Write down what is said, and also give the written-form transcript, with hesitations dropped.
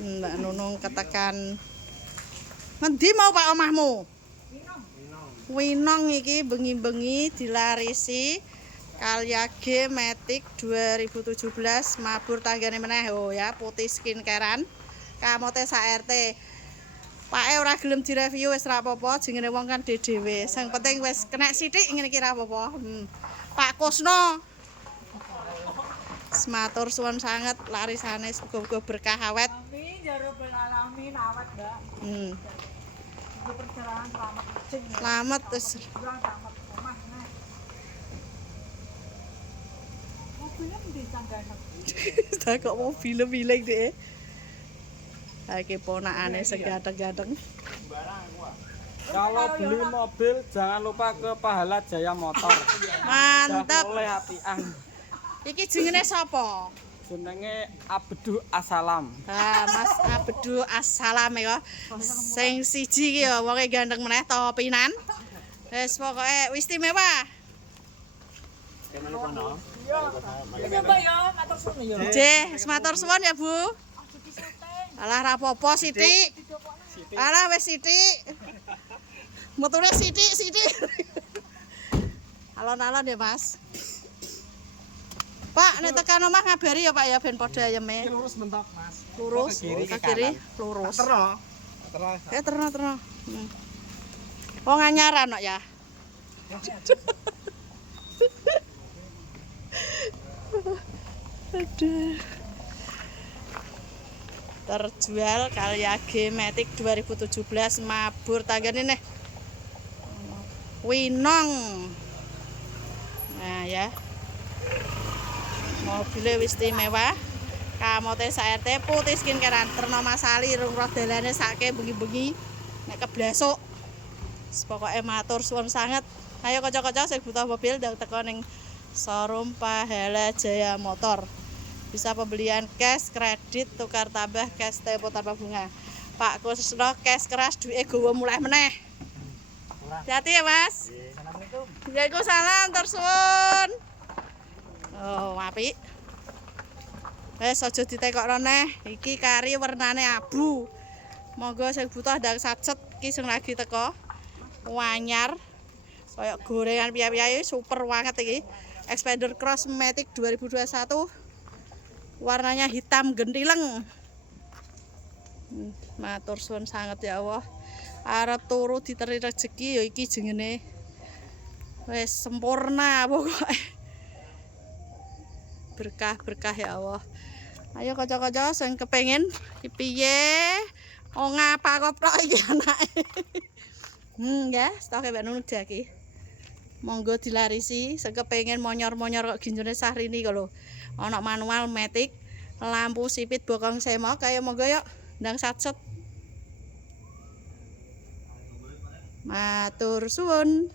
Mbak Nunung ketekan. Ngendi mau Pak omahmu? Winong iki bengi-bengi dilarisi Kalyage Matic 2017 mabur tanggane meneh. Oh ya, putih skincarean. Kamote sak RT. Pake ora gelem direview wis ra apa-apa, jenenge wong kan dhewe. Sing penting wis kena sithik ngene iki ra apa-apa. Pak Kusno. Matur suwun sanget larisane muga-muga berkah awet. Amin ya rabbal alamin awet, Mbak. Perjalanan selamat kucing. Selamat wis. Selamat omah nah. Mobilnya ndi sanggane? Tak kok mau film-film deh. Iki ponakane segadeng-gadeng. Kalau beli mobil jangan lupa ke Pahala Jaya Motor. Mantap. Oleh apian. Iki jenenge sapa? Jenenge Abdu Assalam. Ah, Mas Abdu Assalam ya. Sing siji iki ya wonge ganteng meneh topinan. Wis pokoke istimewa. Iya, Mbak ya, matur suwun ya. Nggih, matur suwun ya, Bu. Alah ra apa-apa sithik. Alah wis sithik. Motone sithik. Alon-alon ya, Mas. Pak, nek tekan omah ngabari ya, Pak ya ben padha ayeme. Lurus mentok, Mas. Lurus, ke kiri, lurus. Terno. Oh, nganyaran kok ya. Aduh. Terjual Kalyage Matic 2017 mabur tanggane nih. Winong. Nah ya. Mobilnya wis istimewa. Kamote sak RT putih skincarean terno masali rung rodalane sake bengi-bengi nek keblasuk. Pokoke matur suwun sanget. Ayo kanca-kanca sing butuh mobil ndang teko ning showroom Pahala Jaya Motor. Bisa pembelian cash, kredit, tukar tambah cash tempo tanpa bunga. Pak Kusno cash keras duwe gowo mulai meneh. Hati ya, Mas. Assalamualaikum. Waalaikumsalam, tersuwun. Oh, apik. Wis aja ditekokno neh. Iki kari warnane abu. Monggo sing butuh ndang sacet iki sing lagi teko. Wanyar. Kayak gorengan piye-piye super banget iki. Expander Cross Matic 2021. Warnanya hitam gentileng. Matur suwun sanget ya Allah. Arep turu diteri rezeki ya iki jenenge. Wis sempurna pokoke. Berkah-berkah ya Allah. Ayo kanca-kanca sing kepengin piye oh ngapa koprok iki anake. Ya, stoke Mbak Nunung iki. Monggo dilarisi sing kepengin monyor-monyor kok ginjone Sahrini kok lho. Ana manual Matic, lampu sipit bokong semok kaya monggo yuk ndang sacet. Matur suwun.